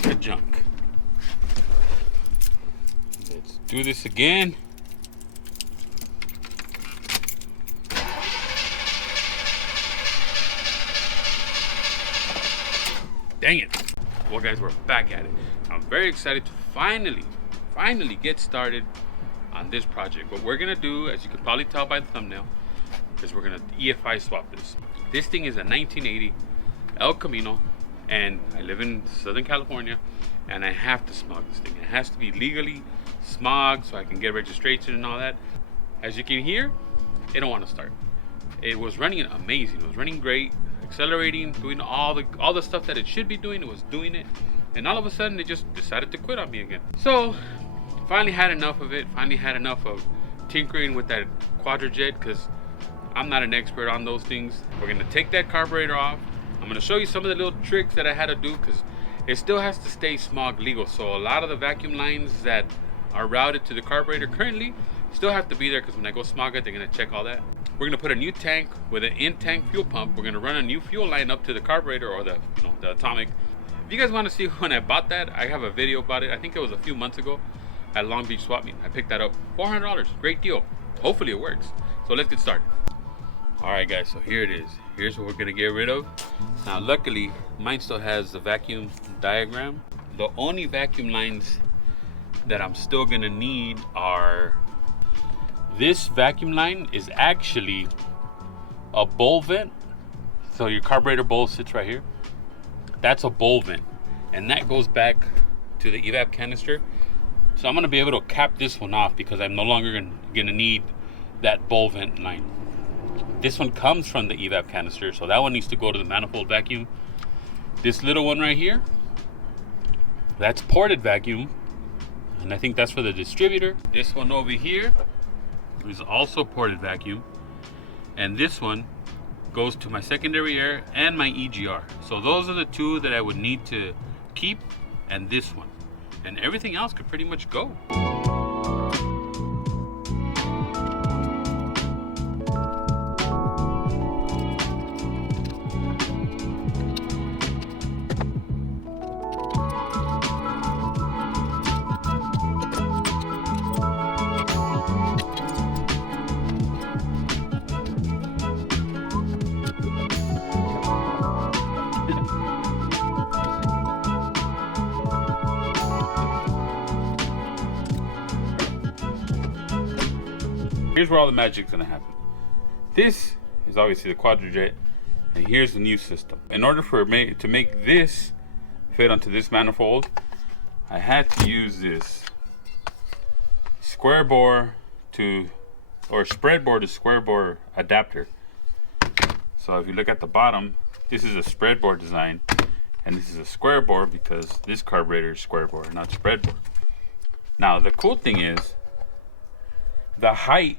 hunk of junk. Let's do this again. Dang it. Well guys, we're back at it. I'm very excited to finally get started on this project. What we're gonna do, as you can probably tell by the thumbnail, is we're gonna EFI swap this. This thing is a 1980 El Camino, and I live in Southern California, and I have to smog this thing. It has to be legally smogged so I can get registration and all that. As you can hear, it don't want to start. It was running amazing. It was running great, accelerating, doing all the stuff that it should be doing. It was doing it, and all of a sudden it just decided to quit on me again. So finally had enough of it. Finally had enough of tinkering with that quadrijet, because I'm not an expert on those things. We're gonna take that carburetor off. I'm gonna show you some of the little tricks that I had to do, because it still has to stay smog legal. So a lot of the vacuum lines that are routed to the carburetor currently still have to be there, because when I go smog it, they're gonna check all that. We're gonna put a new tank with an in-tank fuel pump. We're gonna run a new fuel line up to the carburetor, or the Atomic. If you guys want to see when I bought that, I have a video about it. I think it was a few months ago at Long Beach Swap Meet. I picked that up, $400, great deal. Hopefully it works. So let's get started. All right guys, so here it is. Here's what we're gonna get rid of. Now luckily, mine still has the vacuum diagram. The only vacuum lines that I'm still gonna need are, this vacuum line is actually a bowl vent. So your carburetor bowl sits right here. That's a bowl vent, and that goes back to the evap canister. So I'm gonna be able to cap this one off, because I'm no longer gonna need that bowl vent line. This one comes from the evap canister, so that one needs to go to the manifold vacuum. This little one right here, that's ported vacuum, and I think that's for the distributor. This one over here is also ported vacuum, and this one goes to my secondary air and my EGR. So those are the two that I would need to keep, and this one, and everything else could pretty much go. Here's where all the magic's gonna happen. This is obviously the quadrijet, and here's the new system. In order for me to make this fit onto this manifold, I had to use this square bore or spread bore to square bore adapter. So if you look at the bottom, this is a spread bore design, and this is a square bore because this carburetor is square bore, not spread bore. Now the cool thing is, the height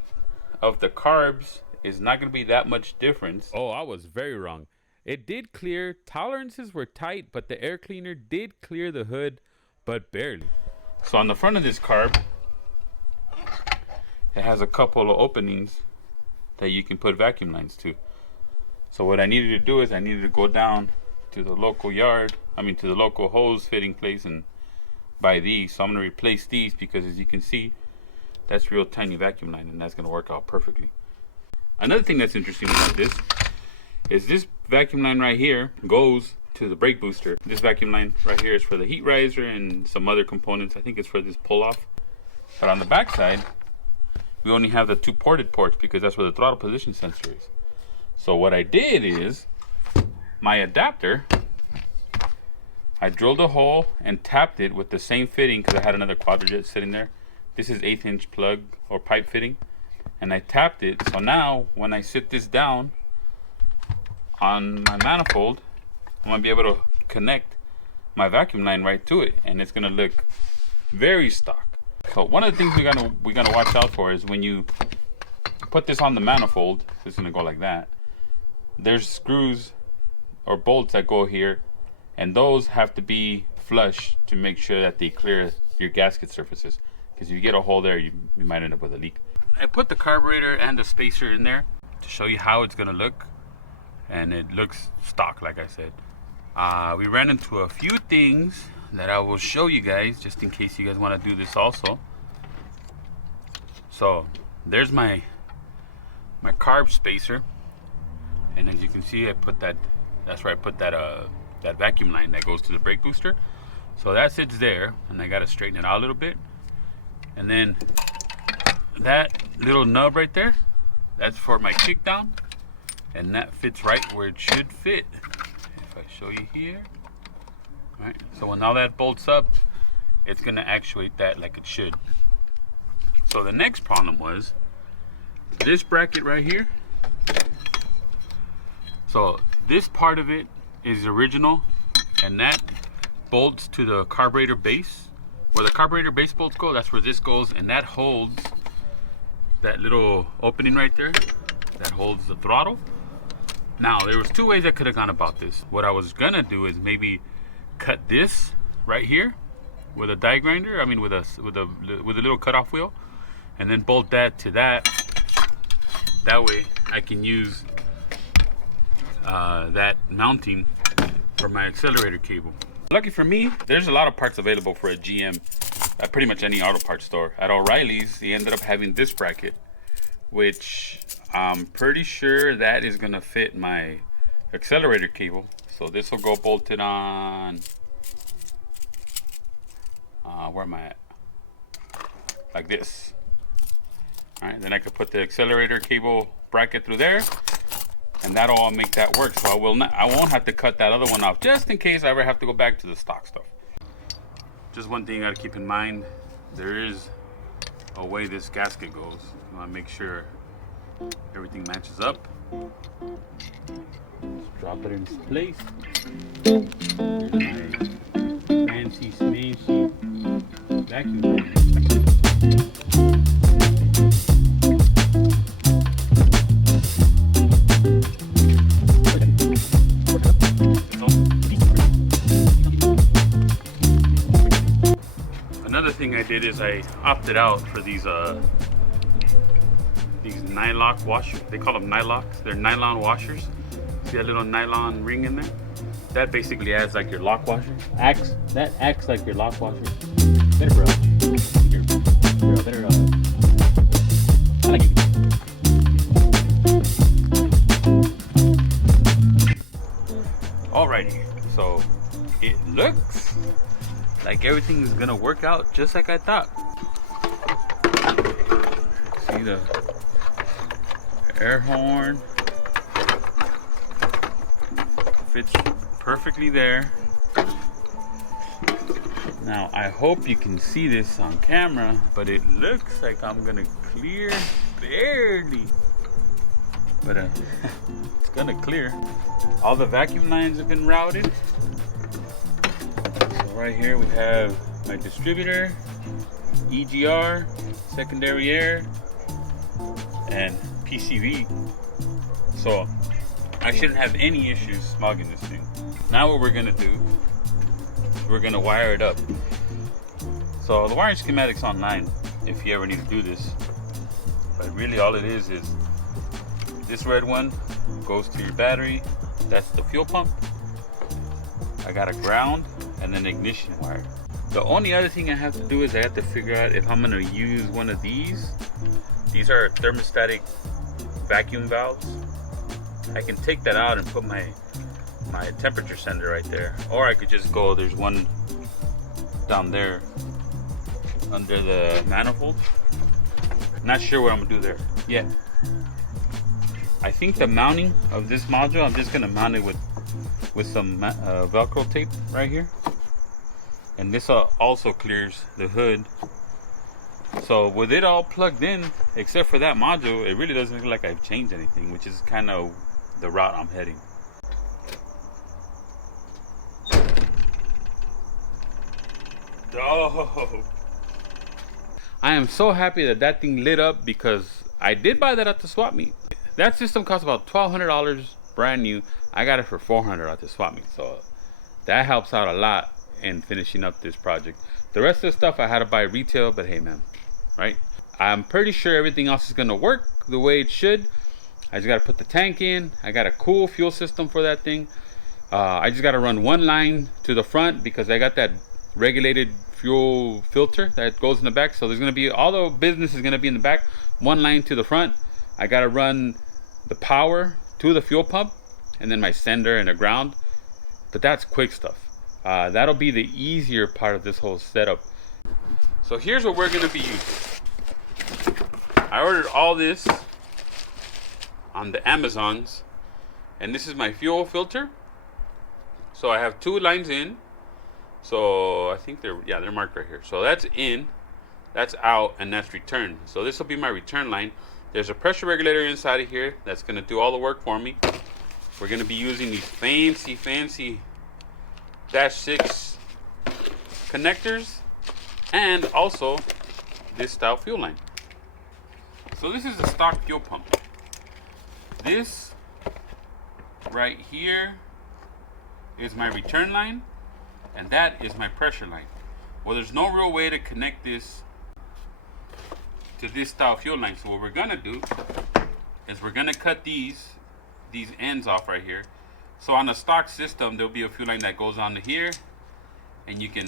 of the carbs is not going to be that much difference. Oh, I was very wrong. It did clear. Tolerances were tight, but the air cleaner did clear the hood, but barely. So on the front of this carb, it has a couple of openings that you can put vacuum lines to. So what I needed to do is I needed to go down to the local to the local hose fitting place and buy these. So I'm going to replace these, because as you can see, that's real tiny vacuum line, and that's going to work out perfectly. Another thing that's interesting about this is this vacuum line right here goes to the brake booster. This vacuum line right here is for the heat riser and some other components. I think it's for this pull off. But on the back side, we only have the two ported ports, because that's where the throttle position sensor is. So what I did is, my adapter, I drilled a hole and tapped it with the same fitting, because I had another quadrijet sitting there. This is 1/8 inch plug or pipe fitting, and I tapped it. So now when I sit this down on my manifold, I'm gonna be able to connect my vacuum line right to it, and it's gonna look very stock. So one of the things we're gonna watch out for is when you put this on the manifold, it's gonna go like that. There's screws or bolts that go here, and those have to be flush to make sure that they clear your gasket surfaces. Because if you get a hole there, you might end up with a leak. I put the carburetor and the spacer in there to show you how it's gonna look, and it looks stock, like I said. We ran into a few things that I will show you guys, just in case you guys want to do this also. So there's my carb spacer, and as you can see, I put that. That's where I put that that vacuum line that goes to the brake booster. So that sits there, and I gotta straighten it out a little bit. And then that little nub right there, that's for my kickdown, and that fits right where it should fit. If I show you here, all right. So when all that bolts up, it's gonna actuate that like it should. So the next problem was this bracket right here. So this part of it is original, and that bolts to the carburetor base. Where the carburetor base bolts go, that's where this goes, and that holds that little opening right there that holds the throttle. Now there was two ways I could have gone about this. What I was gonna do is maybe cut this right here with a die grinder, I mean with a little cutoff wheel, and then bolt that to that. That way I can use that mounting for my accelerator cable. Lucky for me, there's a lot of parts available for a GM at pretty much any auto parts store. At O'Reilly's, they ended up having this bracket, which I'm pretty sure that is gonna fit my accelerator cable. So this will go bolted on, where am I at? Like this. All right, then I could put the accelerator cable bracket through there, and that'll all make that work. So I won't have to cut that other one off, just in case I ever have to go back to the stock stuff. Just one thing you gotta keep in mind, there is a way this gasket goes. You wanna make sure everything matches up. Just drop it in its place. Here's my fancy smashy vacuum cleaner. Another thing I did is I opted out for these nylock washers. They call them nylocks. They're nylon washers. See that little nylon ring in there? That basically adds like your lock washer. That acts like your lock washer. Better, bro. Here, bro, better. I like it. Alrighty, so it looks like everything is gonna work out just like I thought. See the air horn fits perfectly there. Now I hope you can see this on camera, but it looks like I'm gonna clear barely, but it's gonna clear. All the vacuum lines have been routed. So right here we have my distributor, EGR, secondary air, and PCV. So I shouldn't have any issues smogging this thing. Now what we're gonna do, we're gonna wire it up. So the wiring schematic's online if you ever need to do this. But really all it is this red one goes to your battery. That's the fuel pump. I got a ground and an ignition wire. The only other thing I have to do is I have to figure out if I'm gonna use one of these. These are thermostatic vacuum valves. I can take that out and put my temperature sender right there. Or I could just go, there's one down there under the manifold. Not sure what I'm gonna do there yet. I think the mounting of this module, I'm just gonna mount it with some Velcro tape right here. And this also clears the hood. So with it all plugged in, except for that module, it really doesn't look like I've changed anything, which is kind of the route I'm heading. Oh, I am so happy that that thing lit up, because I did buy that at the swap meet. That system cost about $1,200 brand new. I got it for $400 at the swap meet, so that helps out a lot in finishing up this project. The rest of the stuff I had to buy retail, but hey man, right? I'm pretty sure everything else is gonna work the way it should. I just gotta put the tank in. I got a cool fuel system for that thing. I just gotta run one line to the front because I got that regulated fuel filter that goes in the back. So there's gonna be, all the business is gonna be in the back, one line to the front. I gotta run the power to the fuel pump, and then my sender and a ground. But that's quick stuff. That'll be the easier part of this whole setup. So here's what we're gonna be using. I ordered all this on the Amazons, and this is my fuel filter. So I have 2 lines in. So I think they're marked right here. So that's in, that's out, and that's return. So this will be my return line. There's a pressure regulator inside of here that's gonna do all the work for me. We're gonna be using these fancy -6 connectors, and also this style fuel line. So this is a stock fuel pump. This right here is my return line, and that is my pressure line. Well, there's no real way to connect this to this style fuel line. So what we're gonna do is we're gonna cut these ends off right here. So on the stock system, there'll be a fuel line that goes on to here, and you can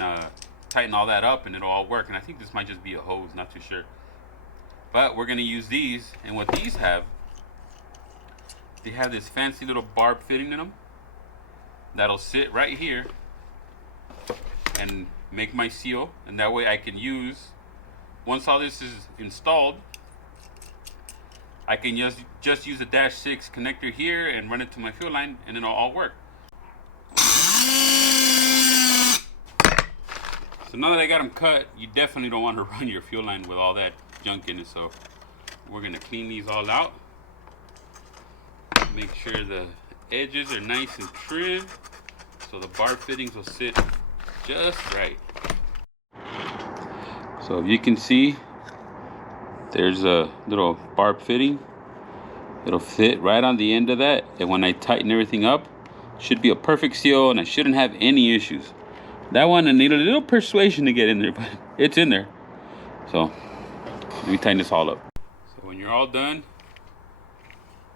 tighten all that up and it'll all work. And I think this might just be a hose, not too sure. But we're gonna use these, and what these have, they have this fancy little barb fitting in them that'll sit right here and make my seal, and that way I can use, once all this is installed, I can just use a -6 connector here and run it to my fuel line, and it'll all work. So now that I got them cut, you definitely don't want to run your fuel line with all that junk in it. So we're gonna clean these all out. Make sure the edges are nice and trim, so the barb fittings will sit just right. So if you can see, there's a little barb fitting. It'll fit right on the end of that, and when I tighten everything up, should be a perfect seal, and I shouldn't have any issues. That one, I needed a little persuasion to get in there, but it's in there. So let me tighten this all up. So when you're all done,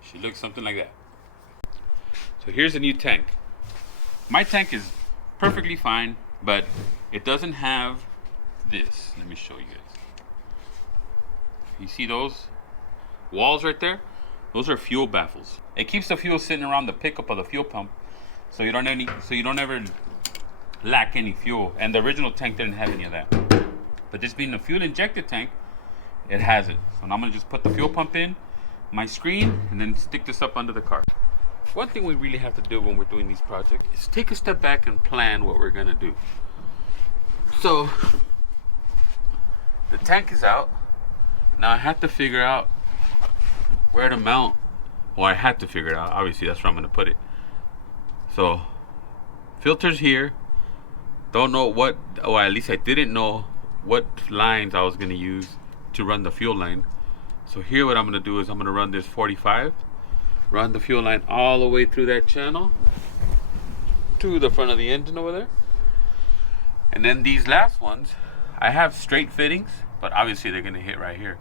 it should look something like that. So here's a new tank. My tank is perfectly fine, but it doesn't have this. Let me show you guys. You see those walls right there? Those are fuel baffles. It keeps the fuel sitting around the pickup of the fuel pump, so you don't ever lack any fuel. And the original tank didn't have any of that. But this being a fuel injected tank, it has it. So now I'm gonna just put the fuel pump in, my screen, and then stick this up under the car. One thing we really have to do when we're doing these projects is take a step back and plan what we're gonna do. So the tank is out. Now I have to figure out where to mount. Well, I had to figure it out. Obviously, that's where I'm gonna put it. So filters here. Don't know what, or at least I didn't know what lines I was gonna use to run the fuel line. So here what I'm gonna do is I'm gonna run this 45, run the fuel line all the way through that channel to the front of the engine over there. And then these last ones, I have straight fittings, but obviously they're gonna hit right here.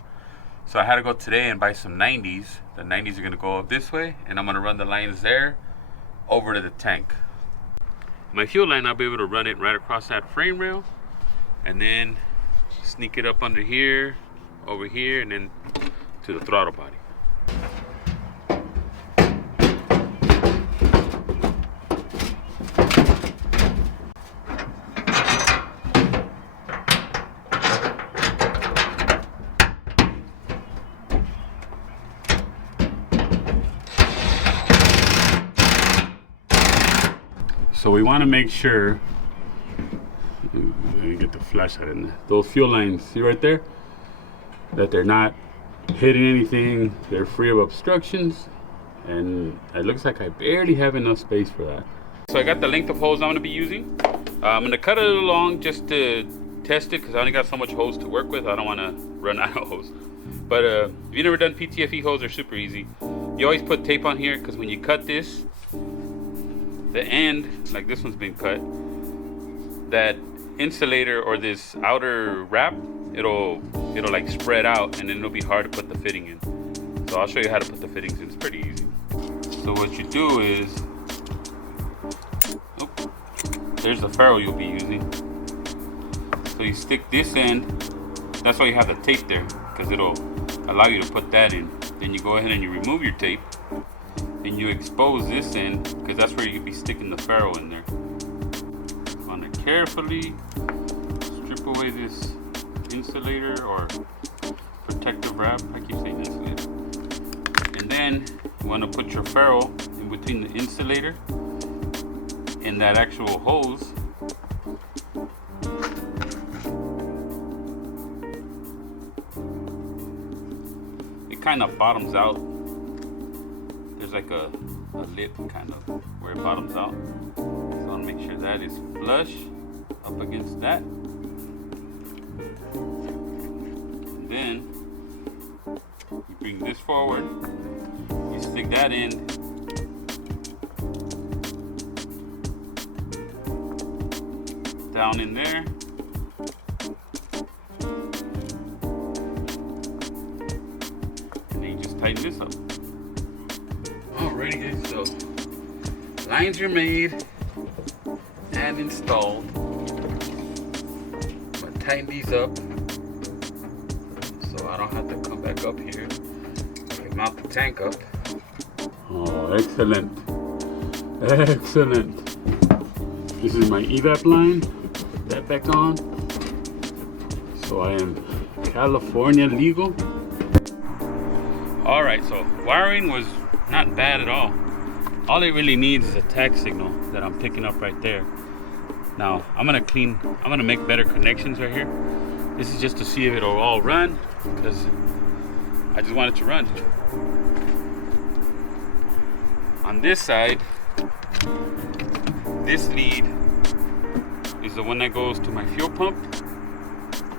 So I had to go today and buy some 90s. The 90s are gonna go up this way, and I'm gonna run the lines there over to the tank. My fuel line, I'll be able to run it right across that frame rail, and then sneak it up under here, over here, and then to the throttle body. So we want to make sure, let me get the flashlight in there, those fuel lines, see right there, that they're not hitting anything, they're free of obstructions, and it looks like I barely have enough space for that. So I got the length of hose I'm going to be using. I'm going to cut it a little long just to test it, because I only got so much hose to work with. I don't want to run out of hose. But if you've never done PTFE hose, they're super easy. You always put tape on here, because when you cut this, the end, like this one's been cut, that insulator or this outer wrap, it'll like spread out, and then it'll be hard to put the fitting in. So I'll show you how to put the fittings in. It's pretty easy. So what you do is, there's the ferrule you'll be using. So you stick this end. That's why you have the tape there, because it'll allow you to put that in. Then you go ahead and you remove your tape. Then you expose this end, because that's where you'll be sticking the ferrule in there. Want to carefully strip away this insulator or protective wrap. I keep saying insulator. And then you want to put your ferrule in between the insulator and that actual hose. It kind of bottoms out. There's like a lip kind of where it bottoms out. So I'll make sure that is flush up against that. And then you bring this forward, you stick that in, down in there, and then you just tighten this up. Alrighty guys, so lines are made and installed. I'm gonna tighten these up so I don't have to come back up here and mount the tank up. Oh, excellent. Excellent. This is my evap line. Put that back on. So I am California legal. Alright, so wiring was not bad at all. All it really needs is a tag signal that I'm picking up right there. Now I'm gonna make better connections right here. This is just to see if it'll all run, because I just want it to run. On this side, this lead is the one that goes to my fuel pump.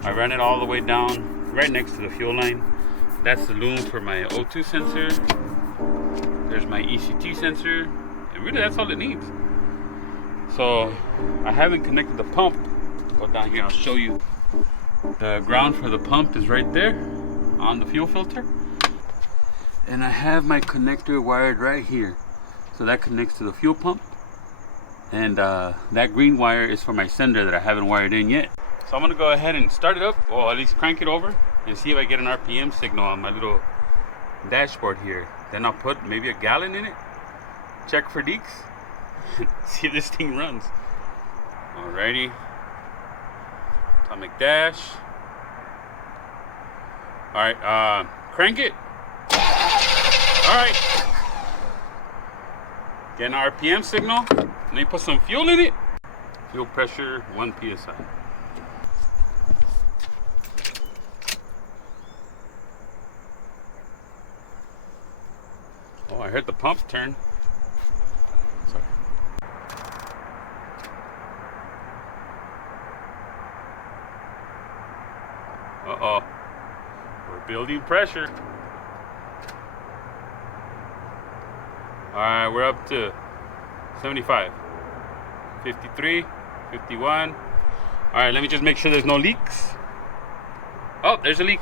I ran it all the way down right next to the fuel line. That's the loom for my O2 sensor. There's my ECT sensor, and really that's all it needs. So I haven't connected the pump. Go down here, I'll show you. The ground for the pump is right there on the fuel filter. And I have my connector wired right here. So that connects to the fuel pump. And that green wire is for my sender that I haven't wired in yet. So I'm gonna go ahead and start it up, or at least crank it over, and see if I get an RPM signal on my little dashboard here. Then I'll put maybe a gallon in it, check for deeks, see if this thing runs. Alrighty, atomic dash. Alright, crank it. Alright, get an RPM signal, and then put some fuel in it. Fuel pressure 1 psi. Oh, I heard the pump turn. Sorry. Uh-oh. We're building pressure. Alright, we're up to 75. 53, 51. Alright, let me just make sure there's no leaks. Oh, there's a leak.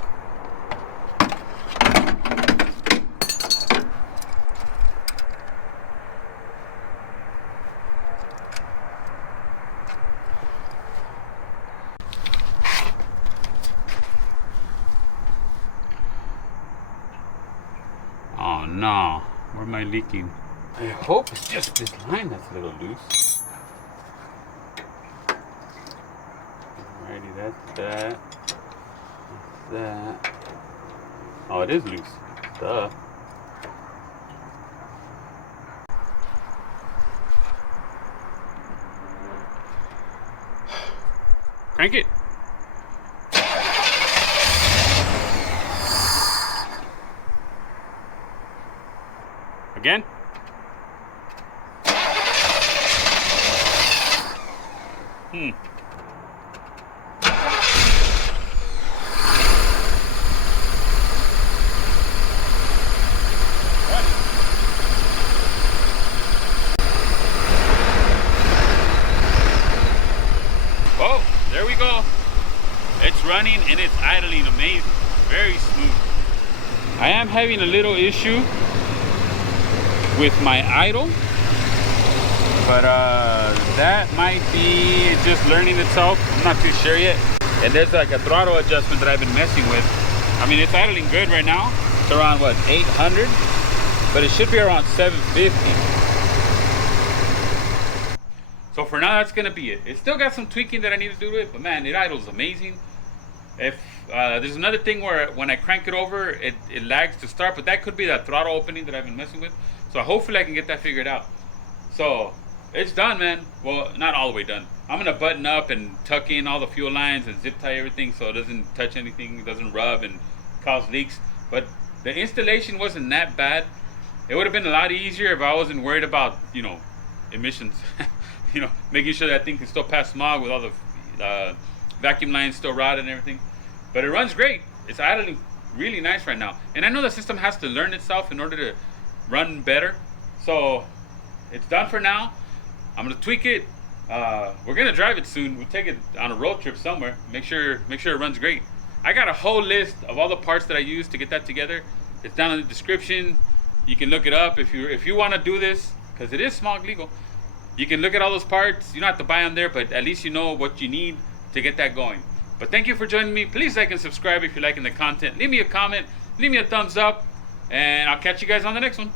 Oh no, where am I leaking? I hope it's just this line that's a little loose. Alrighty, that's that. That's that. Oh, it is loose. Duh. Crank it. Again? Oh, there we go. It's running and it's idling amazing. Very smooth. I am having a little issue with my idle, but that might be just learning itself. I'm not too sure yet. And there's like a throttle adjustment that I've been messing with. I mean, it's idling good right now. It's around what, 800? But it should be around 750. So for now, that's gonna be it. It's still got some tweaking that I need to do to it, but man, it idles amazing. If there's another thing where when I crank it over, it lags to start, but that could be that throttle opening that I've been messing with. So hopefully I can get that figured out. So it's done, man. Well, not all the way done. I'm gonna button up and tuck in all the fuel lines and zip tie everything so it doesn't touch anything, it doesn't rub and cause leaks. But the installation wasn't that bad. It would have been a lot easier if I wasn't worried about, you know, emissions. You know, making sure that thing can still pass smog with all the vacuum lines still rotted and everything. But it runs great. It's idling really nice right now. And I know the system has to learn itself in order to run better. So it's done for now. I'm gonna tweak it. We're gonna drive it soon. We'll take it on a road trip somewhere. Make sure it runs great. I got a whole list of all the parts that I use to get that together. It's down in the description. You can look it up if you want to do this, because it is smog legal. You can look at all those parts. You don't have to buy them there, but at least you know what you need to get that going. But thank you for joining me. Please like and subscribe if you're liking the content. Leave me a comment, leave me a thumbs up, and I'll catch you guys on the next one.